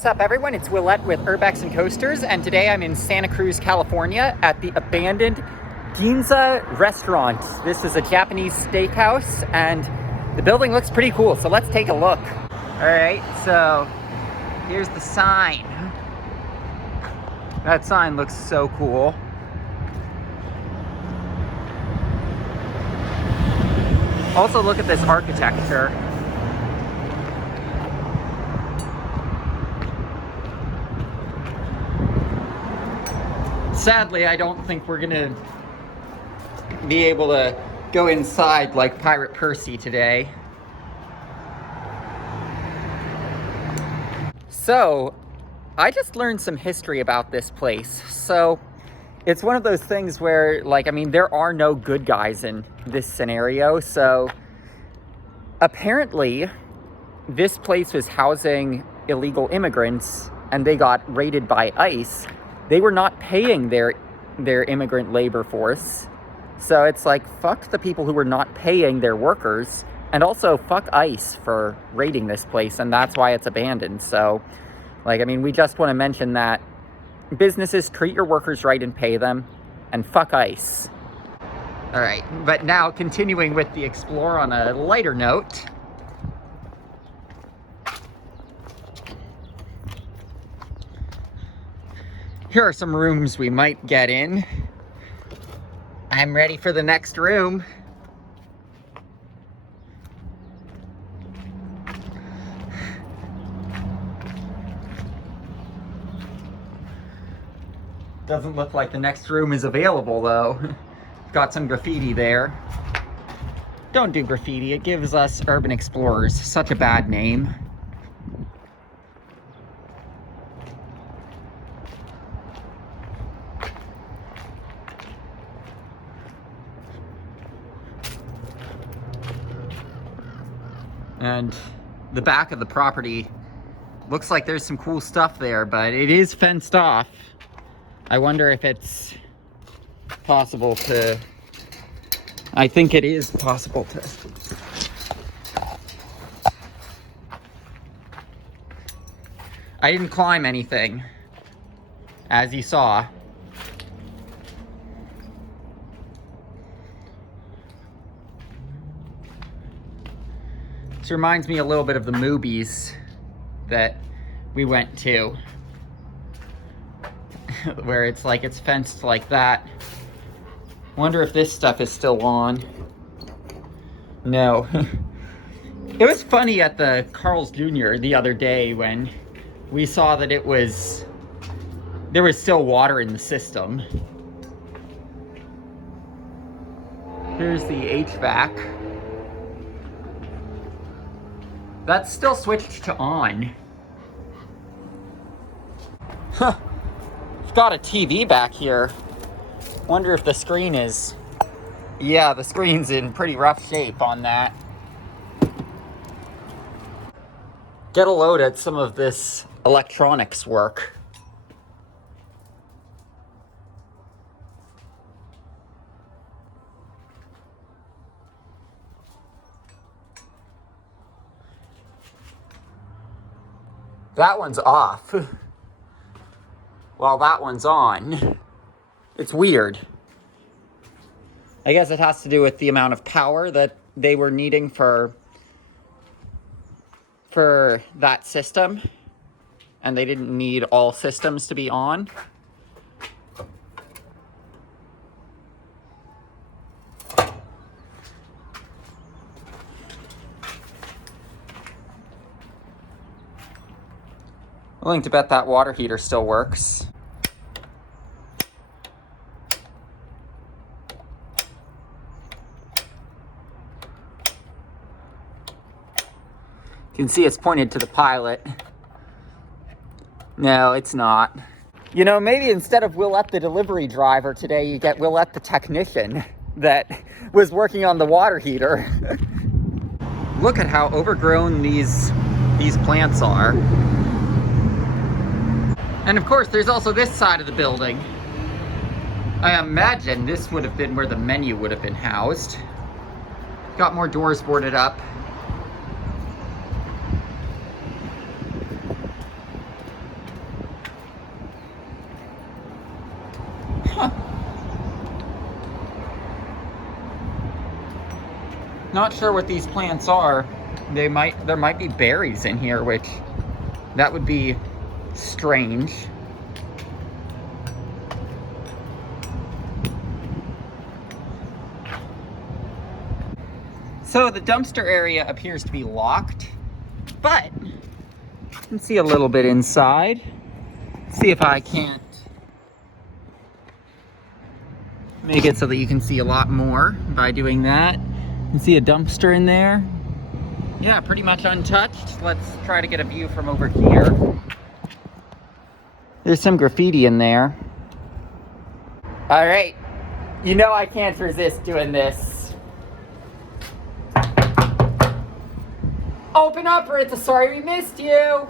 What's up, everyone? It's Willette with Urbex and Coasters, and today I'm in Santa Cruz, California at the abandoned Ginza restaurant. This is a Japanese steakhouse, and the building looks pretty cool, so let's take a look. All right, so here's the sign. That sign looks so cool. Also, look at this architecture. Sadly, I don't think we're gonna be able to go inside like Pirate Percy today. So, I just learned some history about this place. So, it's one of those things where, there are no good guys in this scenario. So, apparently, this place was housing illegal immigrants and they got raided by ICE. They were not paying their immigrant labor force. So it's like, fuck the people who were not paying their workers, and also fuck ICE for raiding this place, and that's why it's abandoned. So, we just want to mention that businesses treat your workers right and pay them, and fuck ICE. All right, but now continuing with the explore on a lighter note. Here are some rooms we might get in. I'm ready for the next room. Doesn't look like the next room is available though. Got some graffiti there. Don't do graffiti, it gives us urban explorers such a bad name. And the back of the property looks like there's some cool stuff there, but it is fenced off. I wonder if it's possible to... I think it is possible to... I didn't climb anything, as you saw. This reminds me a little bit of the movies that we went to, where it's like it's fenced like that. Wonder if this stuff is still on. No. It was funny at the Carl's Jr. the other day when we saw that there was still water in the system. Here's the HVAC. That's still switched to on. Huh. It's got a TV back here. Wonder if the screen is... Yeah, the screen's in pretty rough shape on that. Get a load at some of this electronics work. That one's off, while that one's on. It's weird. I guess it has to do with the amount of power that they were needing for that system, and they didn't need all systems to be on. Willing to bet that water heater still works. You can see it's pointed to the pilot. No, it's not. You know, maybe instead of Willette the delivery driver today, you get Willette the technician that was working on the water heater. Look at how overgrown these plants are. And of course, there's also this side of the building. I imagine this would have been where the menu would have been housed. Got more doors boarded up. Not sure what these plants are. There might be berries in here, which that would be strange. So the dumpster area appears to be locked, but you can see a little bit inside. See if I can't make it so that you can see a lot more by doing that. You can see a dumpster in there. Yeah, pretty much untouched. Let's try to get a view from over here. There's some graffiti in there. All right, you know I can't resist doing this. Open up, Ritha. Sorry we missed you.